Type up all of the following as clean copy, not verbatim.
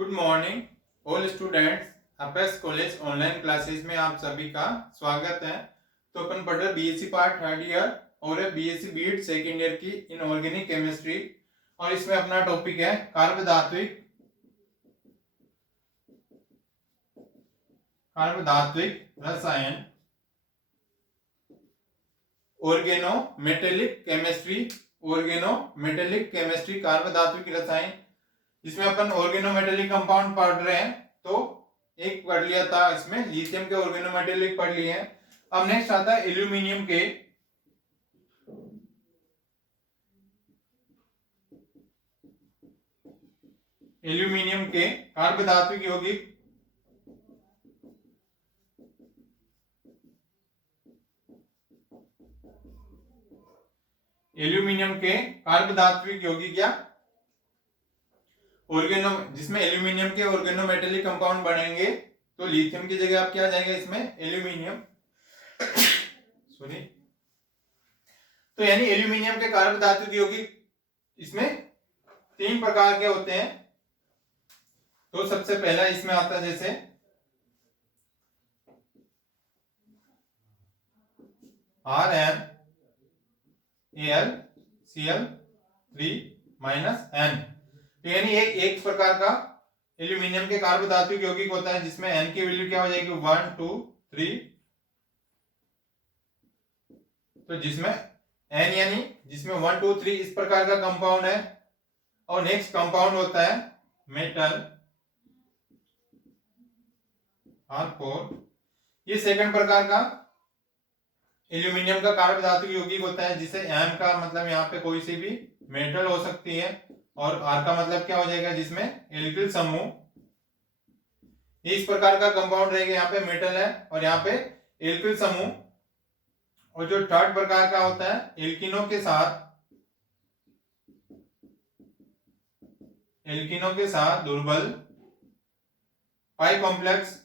Good morning all students. Apex college online classes में आप सभी का स्वागत है। तो अपन पढ़ रहे बीएससी पार्ट थर्ड ईयर और बीएससी बीएड सेकेंड ईयर की इनऑर्गेनिक केमिस्ट्री, और इसमें अपना टॉपिक है कार्बधात्विक रसायन, ऑर्गेनोमेटेलिक केमिस्ट्री, कार्बधात्विक रसायन, जिसमें अपन ऑर्गेनोमेटेलिक कंपाउंड पढ़ रहे हैं। तो एक पढ़ लिया था, इसमें लिथियम के ऑर्गेनोमेटेलिक पढ़ लिए हैं। अब नेक्स्ट आता है एल्यूमिनियम के कार्बधात्विक यौगिक, एल्यूमिनियम के कार्बधात्विक यौगिक या जिसमें एल्यूमिनियम के ऑर्गेनोमेटेलिक कंपाउंड बनेंगे। तो लिथियम की जगह आप क्या आ जाएगा इसमें एल्यूमिनियम सॉरी। तो यानी एल्यूमिनियम के कार्बधात्विक यौगिक इसमें 3 प्रकार के होते हैं। तो सबसे पहला इसमें आता है जैसे RnAlCl3-N, यानी एक प्रकार का एल्यूमिनियम के कार्बधात्विक यौगिक होता है जिसमें N की वैल्यू क्या हो जाएगी 1 2 3। तो जिसमें N यानी जिसमें 1 2 3 इस प्रकार का कंपाउंड है। और नेक्स्ट कंपाउंड होता है मेटल R4, ये सेकंड प्रकार का एल्यूमिनियम का कार्बधात्विक यौगिक होता है, जिसे M का मतलब यहाँ पे कोई सी भी मेटल हो सकती है, और R का मतलब क्या हो जाएगा जिसमें एल्किल समूह। इस प्रकार का कंपाउंड रहेगा, यहाँ पे मेटल है और यहाँ पे एल्किल समूह। और जो थर्ड प्रकार का होता है एल्किनों के साथ दुर्बल पाई कॉम्प्लेक्स,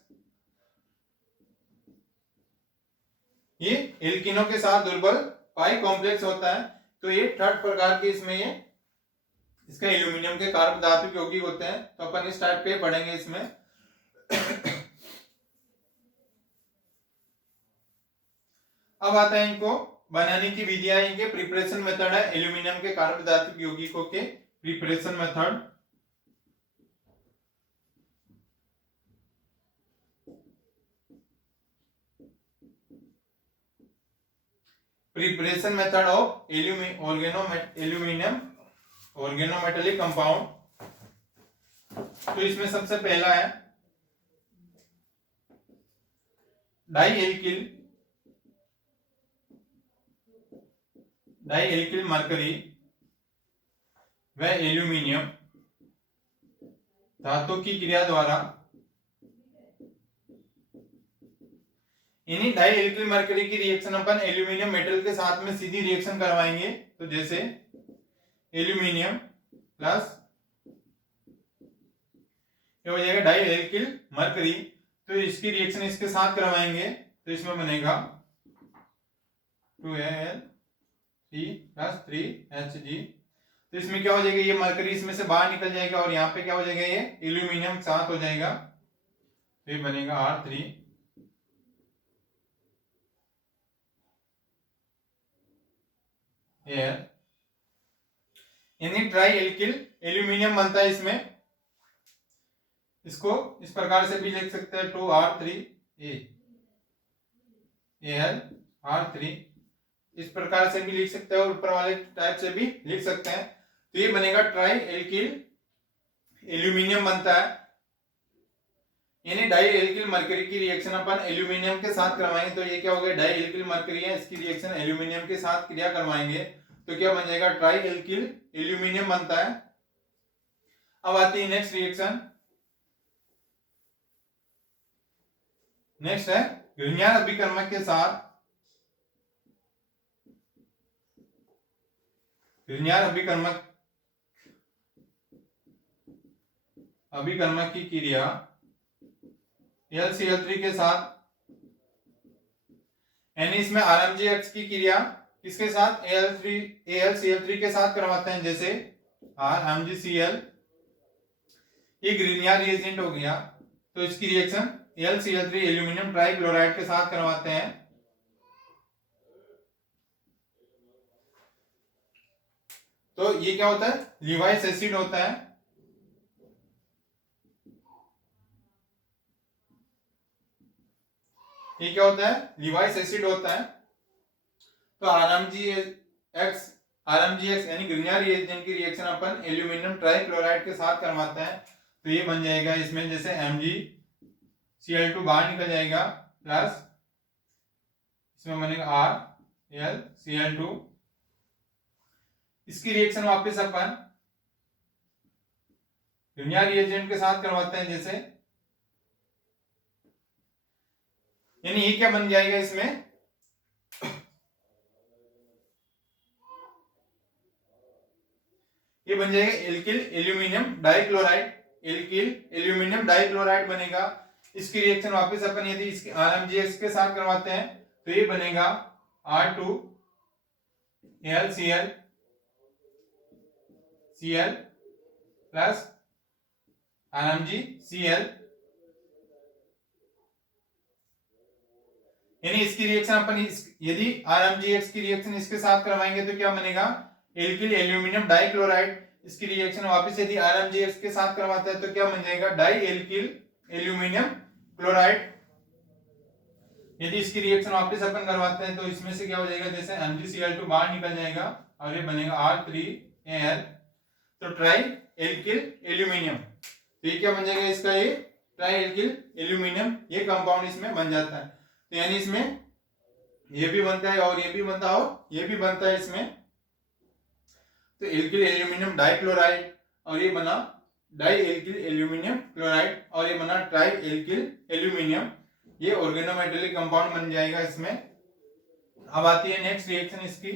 ये एल्किनों के साथ दुर्बल पाई कॉम्प्लेक्स होता है। तो ये थर्ड प्रकार के इसमें ये इसका एल्यूमिनियम के कार्बधात्विक यौगिक होते हैं। तो अपन इस टाइप के पढ़ेंगे इसमें। अब आता है इनको बनाने की विधियां, इनके प्रिपरेशन मेथड है एल्यूमिनियम के कार्बधात्विक यौगिकों के preparation method. Preparation method of aluminium organometallic compound. तो इसमें सबसे पहला है डाई एल्किल मरकरी व एल्यूमिनियम धातु की क्रिया द्वारा, इन्हीं डाई एल्किल मरकरी की रिएक्शन अपन एल्यूमिनियम मेटल के साथ में सीधी रिएक्शन करवाएंगे। तो जैसे एल्यूमिनियम प्लस ये हो जाएगा डाई एल्किल मरकरी, तो इसकी रिएक्शन इसके साथ करवाएंगे। तो इसमें बनेगा 2Al3 प्लस 3Hg। तो इसमें क्या हो जाएगा, ये मरकरी इसमें से बाहर निकल जाएगा और यहाँ पे क्या हो जाएगा, ये एल्यूमिनियम साथ हो जाएगा। तो ये बनेगा R3। यानी ट्राई एल्किल एल्यूमिनियम बनता है इसमें। इसको इस प्रकार से भी लिख सकते हैं 2R3AlR3, इस प्रकार से भी लिख सकते हैं और ऊपर वाले टाइप से भी लिख सकते हैं। तो ये बनेगा ट्राई एल्किल एल्यूमिनियम बनता है। यानी डाई एल्किल मरकरी की रिएक्शन अपन एल्यूमिनियम के साथ करवाएंगे। तो ये क्या हो गया, डाई एल्किल मरकरी है, इसकी रिएक्शन एल्यूमिनियम के साथ क्रिया करवाएंगे तो क्या बन जाएगा, ट्राई एल्किल एल्यूमिनियम बनता है। अब आती है नेक्स्ट रिएक्शन, नेक्स्ट है ग्रिग्नार्ड अभिकर्मक के साथ अभिकर्मक की क्रिया LCl3 के साथ, यानी इसमें RMgX की क्रिया किसके साथ, AlCl3 के साथ करवाते हैं। जैसे RMgCl, ये ग्रीनियर रिएजेंट हो गया, तो इसकी रिएक्शन LCl3 एल्यूमिनियम ट्राइक्लोराइड के साथ करवाते हैं। तो ये क्या होता है, लिवाइस एसिड होता है। ये क्या होता है, लिवाइस एसिड होता है। तो RMgX यानी ग्रीनियर रिएजेंट की रिएक्शन अपन एल्यूमिनियम ट्राइक्लोराइड के साथ करवाते हैं। तो ये बन जाएगा इसमें जैसे MgCl2 बाहर निकल जाएगा, प्लस इसमें बनेगा RlCl2। इसकी रिएक्शन वापस अपन ग्रीनियर रिएजेंट के साथ करवाते हैं जैसे, यानी ये क्या बन जाएगा इसमें, ये बन जाएगा alkyl aluminium dichloride. Alkyl aluminium dichloride बनेगा। इसकी रिएक्शन वापस अपन यदि इसके RMgX के साथ करवाते हैं तो ये बनेगा R2LCl प्लस RMgCl, यानी इसकी रिएक्शन अपन यदि RMgX की रिएक्शन इसके साथ करवाएंगे तो क्या बनेगा, एल्किल एल्यूमिनियम डाइक्लोराइड। इसकी रिएक्शन वापस यदि RMgX के साथ करवाता है तो क्या बन जाएगा, डाई एल्किल एल्यूमिनियम क्लोराइड। यदि इसकी रिएक्शन वापस अपन करवाते हैं तो इसमें से क्या हो जाएगा, जैसे MgCl2 बाहर निकल जाएगा और ये बनेगा R3Al, तो ट्राई एल्किल एल्यूमिनियम। तो ये क्या बन जाएगा इसका, ये ट्राई एल्किल एल्यूमिनियम, ये कंपाउंड इसमें बन जाता है। तो यानी इसमें ये भी बनता है और ये भी बनता है और ये भी बनता है इसमें। तो एल्किल एल्यूमिनियम डाइक्लोराइड और ये बना डाई एल्किल एल्यूमिनियम क्लोराइड और ये बना ट्राई एल्किल एल्यूमिनियम। ये ऑर्गेनोमेटेलिक कंपाउंड बन जाएगा इसमें। अब आती है नेक्स्ट रिएक्शन इसकी,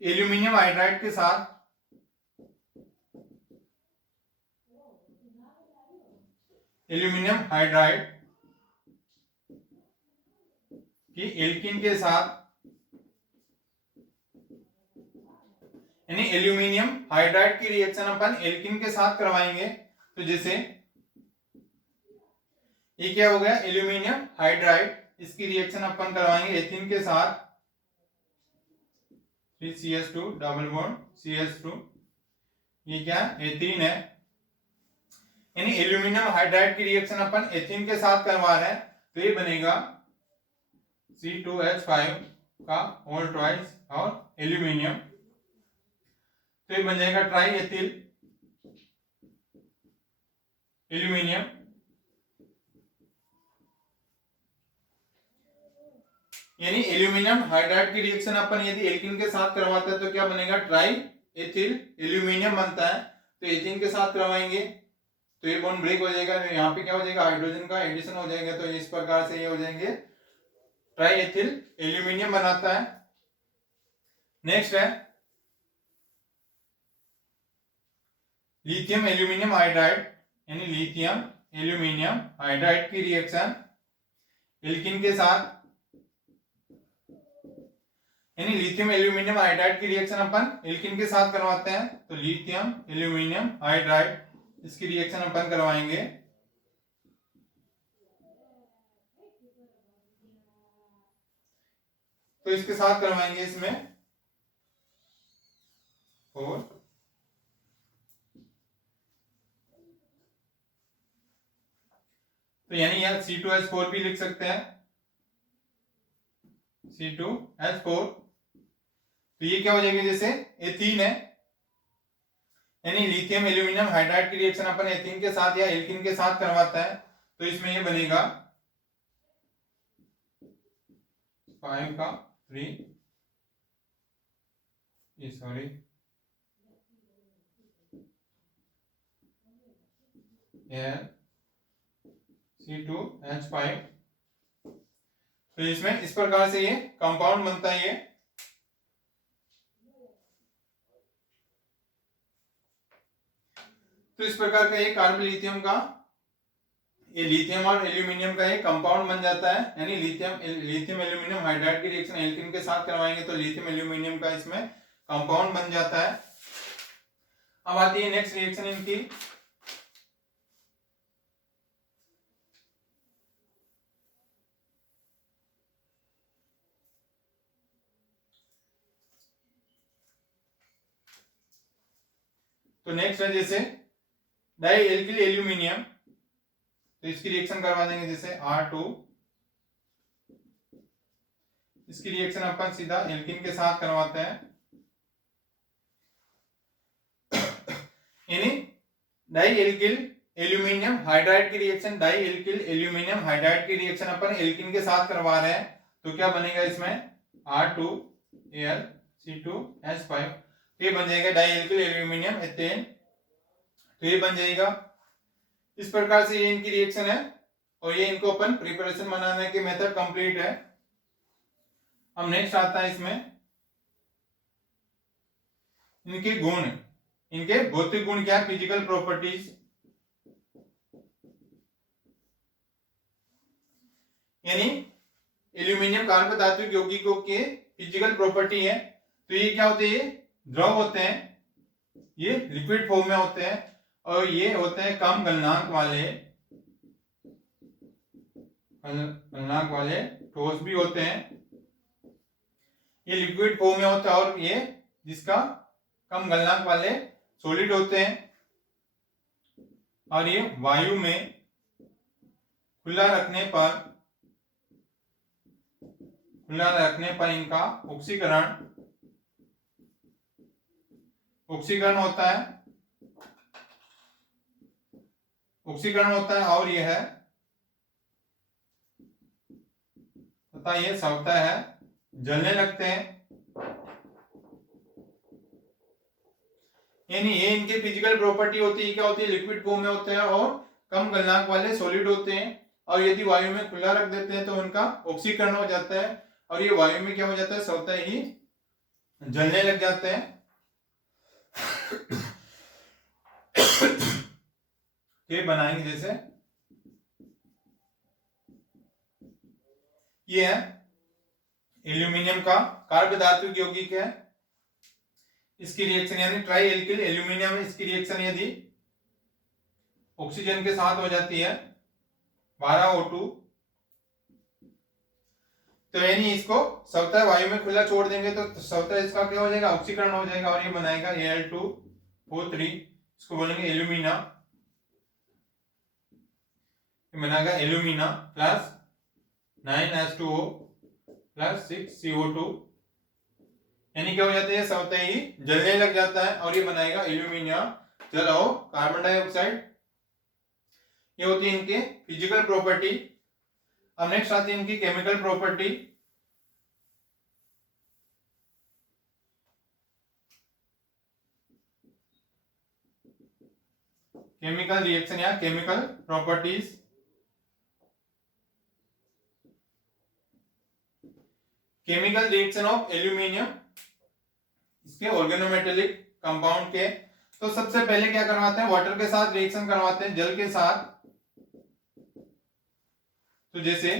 एल्यूमिनियम हाइड्राइड के साथ एल्यूमिनियम हाइड्राइड की एल्किन के साथ, यानी एल्यूमिनियम हाइड्राइड की रिएक्शन अपन एल्किन के साथ करवाएंगे। तो जैसे ये क्या हो गया, एल्यूमिनियम हाइड्राइड, इसकी रिएक्शन अपन करवाएंगे एथिन के साथ, CH2 डबल बॉन्ड CH2, ये क्या एथीन है। यानी एल्यूमिनियम हाइड्राइड की रिएक्शन अपन एथिन के साथ करवा रहे हैं तो ये बनेगा C2H5 का होल ट्वाइस और एल्यूमिनियम, तो ये बन जाएगा ट्राई एथिल एल्यूमिनियम। यानी एल्यूमिनियम हाइड्राइड की रिएक्शन अपन यदि एल्किन के साथ करवाते हैं तो क्या बनेगा, ट्राई एथिल एल्यूमिनियम बनता है। तो एथिन के साथ करवाएंगे तो ये बॉन्ड ब्रेक हो जाएगा, यहाँ पे क्या हो जाएगा, हाइड्रोजन का एडिशन हो जाएगा। तो इस प्रकार से ये हो जाएंगे, ट्राई एथिल एल्यूमिनियम बनाता है। नेक्स्ट है लिथियम एल्यूमिनियम हाइड्राइड, यानी लिथियम एल्यूमिनियम हाइड्राइड की रिएक्शन एल्किन के साथ, यानी लिथियम एल्यूमिनियम हाइड्राइड की रिएक्शन अपन एल्किन के साथ करवाते हैं। तो लिथियम एल्यूमिनियम हाइड्राइड, इसकी रिएक्शन अपन करवाएंगे। तो इसके साथ करवाएंगे इसमें 4, तो यानी यह C2H4 भी लिख सकते हैं, C2H4। तो ये क्या हो जाएगा, जैसे एथीन है, यानी लिथियम एल्यूमिनियम हाइड्राइड की रिएक्शन अपन एथीन के साथ या एल्किन के साथ करवाता है तो इसमें ये बनेगा 5 का 3, सॉरी C2H5। तो इसमें इस प्रकार से ये कंपाउंड बनता है। ये तो इस प्रकार का ये कार्बन लिथियम का ये लिथियम और एल्यूमिनियम का एक कंपाउंड बन जाता है, यानी लिथियम एल्यूमिनियम हाइड्राइड की रिएक्शन एल्किन के साथ करवाएंगे तो लिथियम एल्यूमिनियम का इसमें कंपाउंड बन जाता है। अब आती है नेक्स्ट रिएक्शन इनकी, तो नेक्स्ट है जैसे डाई एल्किल एल्यूमिनियम, तो इसकी रिएक्शन करवा देंगे जैसे R2, इसकी रिएक्शन अपन सीधा एल्किन के साथ करवाते हैं, यानी डाई एल्किल एल्यूमिनियम हाइड्राइड की reaction, di alkyl aluminium hydride की रिएक्शन अपन एल्किन के साथ करवा रहे हैं, तो क्या बनेगा इसमें R2Al C2H5, ये बन जाएगा डाई एल्किल एल्यूमिनियम एथेन, तो ये बन जाएगा। इस प्रकार से ये इनकी रिएक्शन है और ये इनको अपन प्रिपरेशन बनाने के मेथड कंप्लीट है। अब नेक्स्ट आता है इसमें इनके गुण, इनके भौतिक गुण क्या, फिजिकल प्रॉपर्टीज, यानी एल्यूमिनियम कार्बन धातु यौगिकों के फिजिकल प्रॉपर्टी है, तो ये क्या होते हैं, ये द्रव होते हैं, ये लिक्विड फॉर्म में होते हैं और ये होते हैं कम गलनांक वाले ठोस भी होते हैं, ये लिक्विड फॉर्म में होता है और ये जिसका कम गलनांक वाले सॉलिड होते हैं, और ये वायु में खुला रखने पर इनका ऑक्सीकरण होता है और यह है तथा ये स्वतः है जलने लगते हैं, यानी ये इनके फिजिकल प्रॉपर्टी होती है, क्या होती है, लिक्विड फॉर्म में होते हैं और कम गलनांक वाले सॉलिड होते हैं, और यदि वायु में खुला रख देते हैं तो उनका ऑक्सीकरण हो जाता है और ये वायु में क्या हो जाता है, स्वतः ही जलने लग जाते हैं। ये बनाएंगे जैसे ये है एल्यूमिनियम का कार्बन धातु यौगिक है, इसकी रिएक्शन यानी ट्राई एल्किल एल्यूमिनियम, इसकी रिएक्शन यदि ऑक्सीजन के साथ हो जाती है 12O2, तो यानी इसको स्वतः वायु में खुला छोड़ देंगे तो स्वतः इसका क्या हो जाएगा, ऑक्सीकरण हो जाएगा और ये बनाएगा Al2O3, इसको बोलेंगे एल्यूमिना, बनाएगा alumina plus 9H2O plus 6CO2, यानी क्या हो जाता है, स्वतः ही जलने लग जाता है और ये बनाएगा एल्यूमिनियम जल और कार्बन डाइऑक्साइड। ये होती है इनके फिजिकल प्रॉपर्टी। अब नेक्स्ट आती है इनकी केमिकल प्रॉपर्टी। केमिकल रिएक्शन या chemical properties. Chemical reaction of aluminium, इसके ऑर्गेनोमेटेलिक कंपाउंड के, तो सबसे पहले क्या करवाते हैं, वाटर के साथ रिएक्शन करवाते हैं, जल के साथ। तो जैसे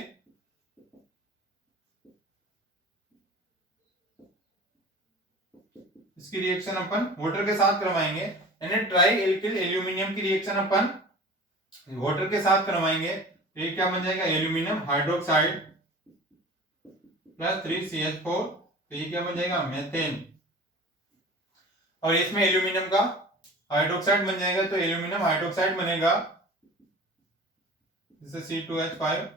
इसकी रिएक्शन अपन वाटर के साथ करवाएंगे, यानी ट्राई एल्किल एल्यूमिनियम की रिएक्शन अपन वाटर के साथ करवाएंगे, तो ये क्या बन जाएगा, एल्यूमिनियम हाइड्रोक्साइड प्लस 3CH4, तो ये क्या बन जाएगा, मेथेन, और इसमें एल्यूमिनियम का हाइड्रोक्साइड बन जाएगा, तो एल्यूमिनियम हाइड्रोक्साइड बनेगा जैसे C2H5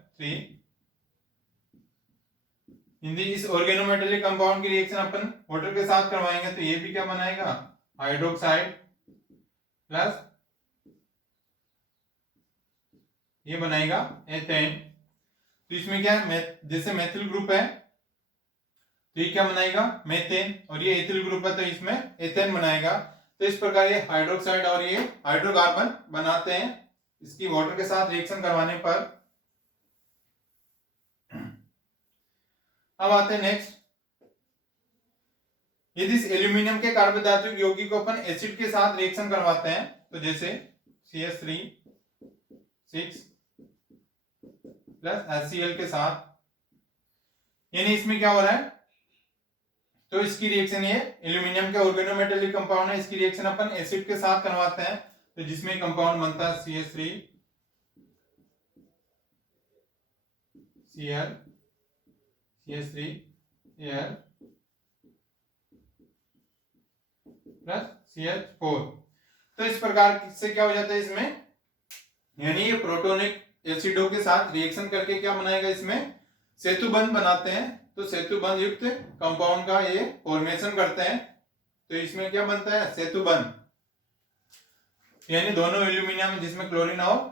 हिंदी। इस ऑर्गेनोमेटेलिक कंपाउंड की रिएक्शन अपन वाटर के साथ करवाएंगे, तो ये भी क्या बनाएगा, हाइड्रोक्साइड प्लस ये बनाएगा एथेन। तो इसमें क्या है, जैसे मेथिल ग्रुप है तो ये क्या बनाएगा, मेथेन, और ये एथिल ग्रुप है तो इसमें एथेन बनाएगा। तो इस प्रकार ये हाइड्रोक्साइड और ये हाइड्रोकार्बन बनाते हैं इसकी वाटर के साथ रिएक्शन करवाने पर। अब आते हैं नेक्स्ट, यदि इस एल्यूमिनियम के कार्बन धातु यौगिक को अपन एसिड के साथ रिएक्शन करवाते हैं, तो जैसे CH3 6 प्लस HCl के साथ, यानी इसमें क्या हो रहा है, तो इसकी रिएक्शन ये एल्यूमिनियम का ऑर्गेनोमेटेलिक कंपाउंड है, इसकी रिएक्शन अपन एसिड के साथ करवाते हैं, तो जिसमें कंपाउंड बनता है CH3 Cl CH3 Al plus CH4। तो इस प्रकार से क्या हो जाता है इसमें, यानी ये प्रोटोनिक एसिडों के साथ रिएक्शन करके क्या बनाएगा, इसमें सेतुबंध बनाते हैं, तो सेतुबंध युक्त कंपाउंड का ये फॉर्मेशन करते हैं, तो इसमें क्या बनता है, सेतुबंध, यानी दोनों एल्यूमिनियम जिसमें क्लोरीन और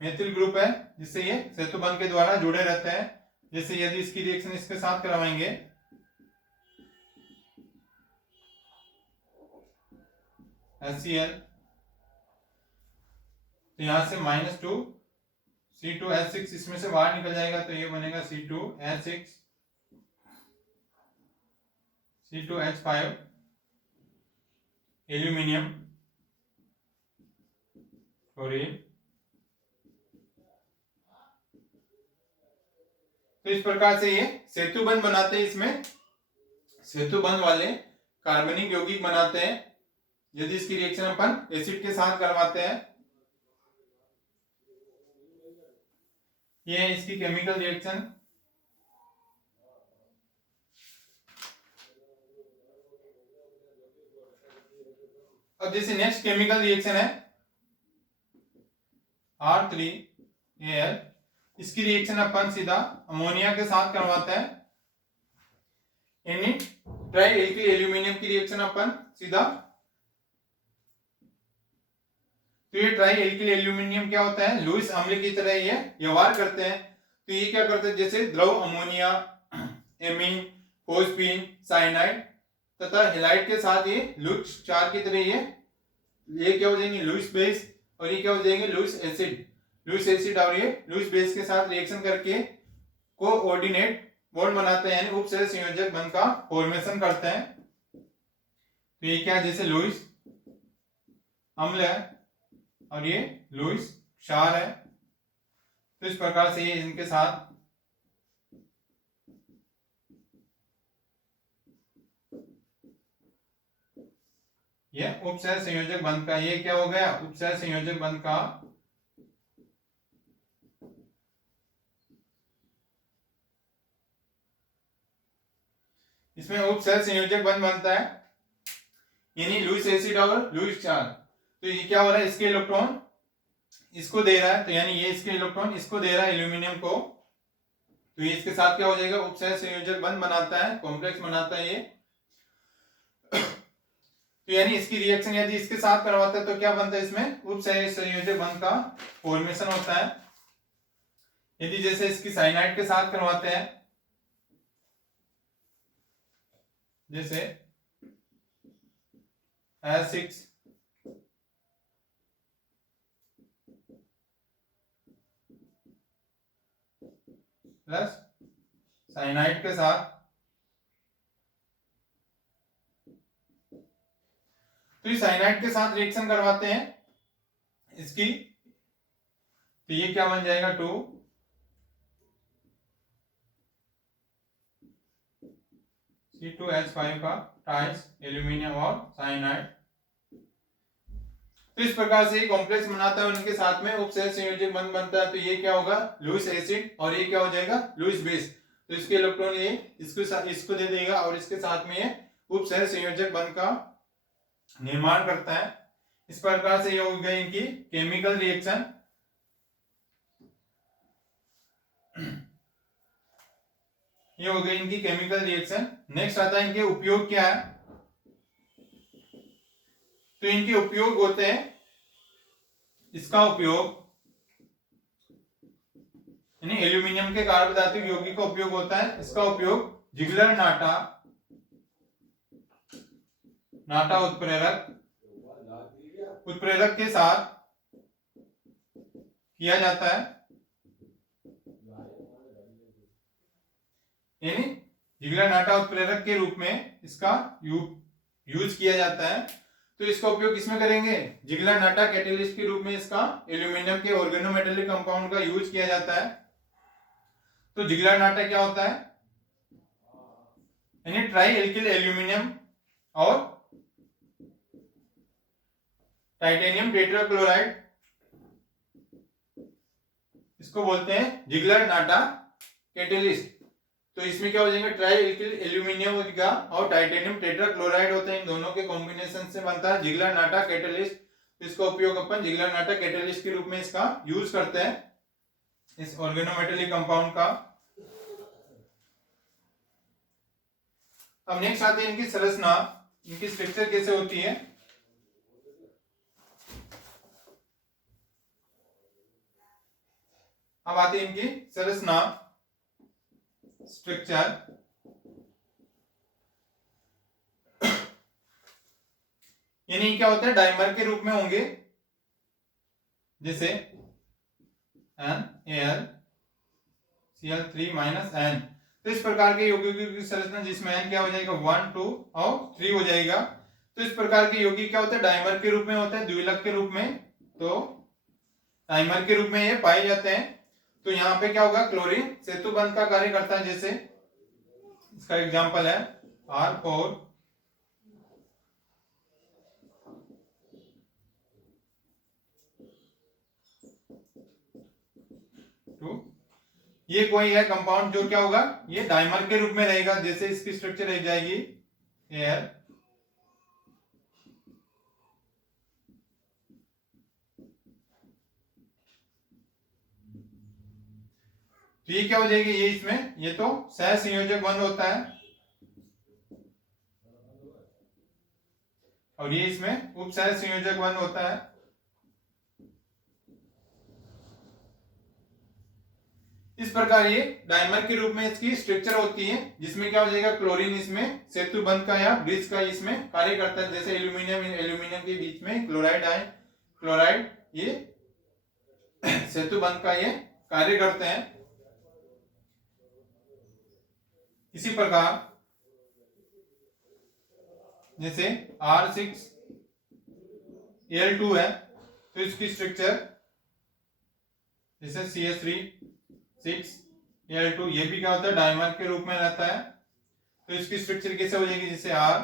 मेथिल ग्रुप है, जिससे ये सेतुबंध के द्वारा जुड़े रहते हैं। जैसे यदि इसकी रिएक्शन इसके साथ करवाएंगे, HCl, तो यहां से -2 C2H6 इसमें से बाहर निकल जाएगा, तो ये बनेगा C2H6 C2H5 एल्यूमिनियम क्लोरीन। तो इस प्रकार से ये सेतुबंध बनाते हैं, इसमें सेतुबंध वाले कार्बनिक यौगिक बनाते हैं, यदि इसकी रिएक्शन अपन एसिड के साथ करवाते हैं। ये है इसकी केमिकल रिएक्शन। अब जैसे नेक्स्ट केमिकल रिएक्शन है R3Al, इसकी रिएक्शन अपन सीधा अमोनिया के साथ करवाते हैं, यानी ट्राई एल्किल एल्यूमिनियम की रिएक्शन अपन सीधा, तो ये ट्राई एल्किल एल्यूमिनियम क्या होता है, लुईस अम्ल की तरह ये व्यवहार करते हैं। तो ये क्या करते हैं, जैसे द्रव अमोनिया, एमीन, फोस्फीन, साइनाइड तथा हेलाइड के साथ ये लुईस क्षार की तरह ये क्या हो जाएंगे, लुईस बेस, और ये क्या हो जाएंगे, लुईस एसिड। लुईस एसिड और ये लुईस बेस के साथ रिएक्शन करके कोऑर्डिनेट बॉन्ड बनाते हैं, यानी उपसरह संयोजक बंध का फॉर्मेशन करते हैं। तो ये क्या है, जैसे लुईस अम्ल है और ये लुईस क्षार है, तो इस प्रकार से ये इनके साथ ये उपसरह संयोजक बंध का, ये क्या हो गया, उपसरह संयोजक बंध का इसमें उपसरह संयोजक बंध बनता है, यानी लुईस एसिड और लुईस क्षार। तो ये क्या हो रहा है, इसके इलेक्ट्रॉन इसको दे रहा है, तो यानी ये इसके इलेक्ट्रॉन इसको दे रहा है एल्यूमिनियम को, तो ये इसके साथ क्या हो जाएगा, उपसरह संयोजक बंध बनाता है, कॉम्प्लेक्स बनाता है ये। तो यानी इसकी रिएक्शन यदि इसके साथ करवाता है तो क्या बनता है, इसमें उपसरह संयोजक बंध का फॉर्मेशन होता है। यदि जैसे इसकी साइनाइड के साथ करवाते हैं, जैसे H6 प्लस साइनाइड के साथ, तो ये साइनाइड के साथ रिएक्शन करवाते हैं इसकी, तो ये क्या बन जाएगा, 2 C2H5 का टाइस एल्यूमिनियम और साइनाइड। तो इस प्रकार से ये कॉम्प्लेक्स बनाता है, उनके साथ में उपसरह संयोजक बंध बनता है। तो ये क्या होगा, लुईस एसिड, और ये क्या हो जाएगा, लुईस बेस। तो इसके इलेक्ट्रॉन ये इसको दे देगा और इसके साथ में ये उपसरह संयोजक बंध का निर्माण करता है। इस प्रकार से ये हो गई इनकी केमिकल रिएक्शन। ये हो गई इनकी केमिकल रिएक्शन। नेक्स्ट आता है इनके उपयोग क्या है। तो इनके उपयोग होते हैं, इसका उपयोग यानी एल्यूमिनियम के कार्बधातुक यौगिक का उपयोग होता है। इसका उपयोग जिगलर नाटा उत्प्रेरक के साथ किया जाता है, यानी जिगलर नाटा उत्प्रेरक के रूप में इसका यूज किया जाता है। तो इसका उपयोग किसमें करेंगे, जिगलर नाटा कैटेलिस्ट के रूप में इसका एल्यूमिनियम के ऑर्गेनोमेटेलिक कंपाउंड का यूज किया जाता है। तो जिगलर नाटा क्या होता है, यानी ट्राई एल्किल एल्यूमिनियम और टाइटेनियम टेट्राक्लोराइड, इसको बोलते हैं जिगलर नाटा कैटेलिस्ट। तो इसमें क्या हो जाएगा, ट्राई एल्किल एल्यूमिनियम का और टाइटेनियम टेट्राक्लोराइड होता है, इन दोनों के कॉम्बिनेशन से बनता है जिगलर नाटा कैटेलिस्ट। इसका उपयोग अपन जिगलर नाटा कैटेलिस्ट के रूप में इसका यूज करते हैं, इस ऑर्गेनोमेटेलिक कंपाउंड का। अब नेक्स्ट आते हैं इनकी संरचना, इनकी स्ट्रक्चर कैसे होती है। अब आती है इनकी संरचना, स्ट्रक्चर। यानी क्या होता है, डाइमर के रूप में होंगे, जैसे NaCl3 -N। तो इस प्रकार के यौगिकों की संरचना जिसमें N क्या हो जाएगा, 1 2 और 3 हो जाएगा। तो इस प्रकार के यौगिक क्या होता है, डाइमर के रूप में होता है, द्विलक के रूप में। तो डाइमर के रूप में ये पाए जाते हैं। तो यहाँ पे क्या होगा, क्लोरीन सेतु बंध का कार्य करता है, जैसे इसका एग्जांपल है R4 2। ये कोई है कंपाउंड जो क्या होगा, ये डाइमर के रूप में रहेगा, जैसे इसकी स्ट्रक्चर रह जाएगी एयर। तो ये क्या हो जाएगी, ये इसमें ये तो सह संयोजक बंध होता है, और ये इसमें उप सह संयोजक बंध होता है। इस प्रकार ये डाइमर के रूप में इसकी स्ट्रक्चर होती है, जिसमें क्या हो जाएगा, क्लोरीन इसमें सेतु बंध का या ब्रिज का इसमें कार्य करता है, जैसे एल्यूमिनियम के बीच में क्लोराइड आए, क्लोराइड ये सेतु बंध का ये कार्य करते हैं। इसी प्रकार जैसे R6Al2 है, तो इसकी स्ट्रक्चर जैसे CH3 6Al2, ये भी क्या होता है, डाइमर के रूप में रहता है। तो इसकी स्ट्रक्चर कैसे हो जाएगी, जैसे R,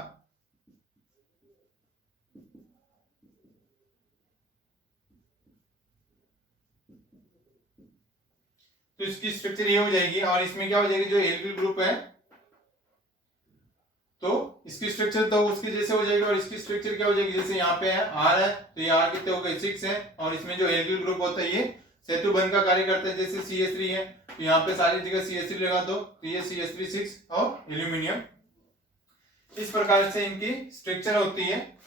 तो इसकी स्ट्रक्चर ये हो जाएगी। और इसमें क्या हो जाएगी, जो एल्किल ग्रुप है तो इसकी स्ट्रक्चर तो उसकी जैसे हो जाएगी, और इसकी स्ट्रक्चर क्या हो जाएगी, जैसे यहाँ पे है R है, तो ये R कितने हो गए, 6 है। और इसमें जो एल्किल ग्रुप होता है ये सेतु बंध का कार्य करता है, जैसे CH3 है, तो यहाँ पे सारी जगह CH3 लगा दो, तो ये CH3 6 और एल्यूमिनियम। इस प्रकार से इनकी स्ट्रक्चर होती है।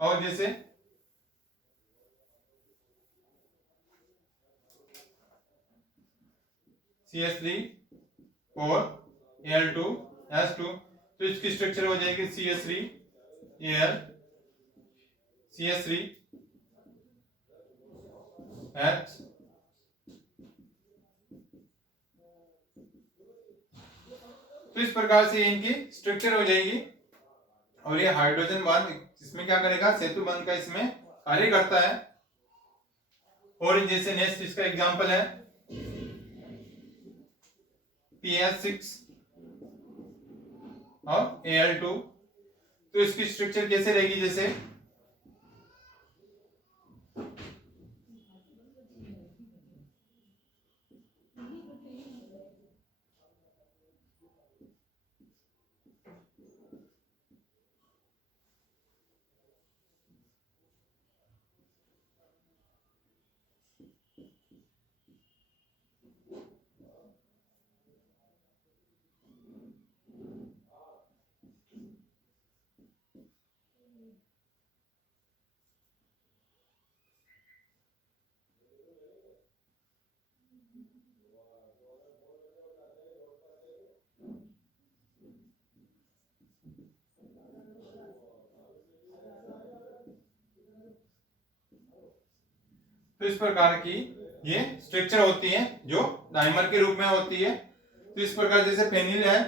और जैसे CH3 4 Al2 S2, तो इसकी स्ट्रक्चर हो जाएगी CH3 Al CH3 H, तो इस प्रकार से इनकी स्ट्रक्चर हो जाएगी। और ये हाइड्रोजन बंध इसमें क्या करेगा, सेतु बंध का इसमें कार्य करता है। और जैसे नेक्स्ट इसका एग्जांपल है PS6 और Al2, तो इसकी स्ट्रक्चर कैसे रहेगी, जैसे तो इस प्रकार की ये स्ट्रक्चर होती है जो डाइमर के रूप में होती है। तो इस प्रकार जैसे फेनिल है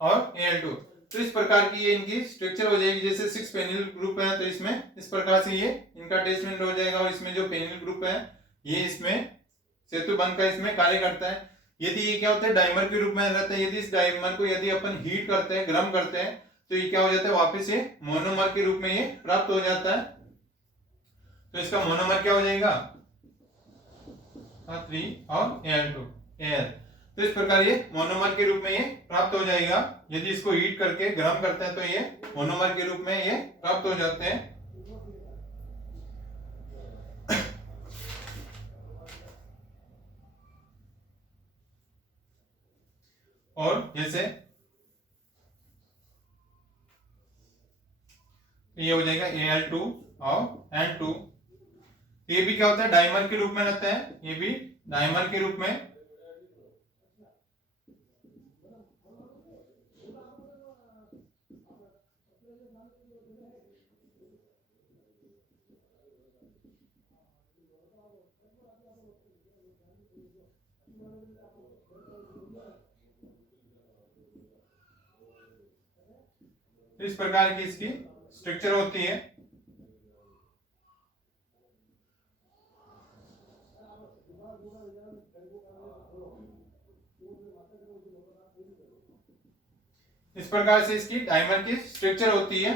और Al2, तो इस प्रकार की ये इनकी स्ट्रक्चर हो जाएगी। जैसे 6 पेनिल ग्रुप है तो इसमें इस प्रकार से ये इनका अटैचमेंट हो जाएगा, और इसमें जो पेनिल ग्रुप है ये इसमें सेतु बंध का इसमें कार्य करता है। यदि ये क्या होता है डाइमर के रूप में रहता है, यदि इस डाइमर को यदि अपन हीट करते हैं, गर्म करते हैं, तो ये क्या हो जाता है वापस ये मोनोमर के रूप में ये प्राप्त हो जाता है। तो इसका मोनोमर क्या हो जाएगा 3 और Al2 Al। तो इस प्रकार ये मोनोमर के रूप में ये प्राप्त हो जाएगा। यदि इसको हीट करके गर्म करते हैं तो ये मोनोमर के रूप में ये प्राप्त हो जाते हैं। और जैसे ये हो जाएगा Al2 और N2। ये भी क्या होता है डाइमर के रूप में रहता है, ये भी डाइमर के रूप में। इस प्रकार की इसकी स्ट्रक्चर होती है। इस प्रकार से इसकी डाइमर की स्ट्रक्चर होती है।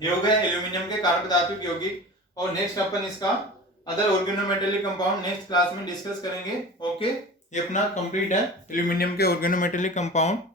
ये हो गया एल्यूमिनियम के कार्बन धातु की यौगिक। और नेक्स्ट अपन इसका other organometallic compound next class में डिस्कस करेंगे। ओके, ये अपना कंप्लीट है एल्यूमिनियम के ऑर्गेनोमेटेलिक कंपाउंड।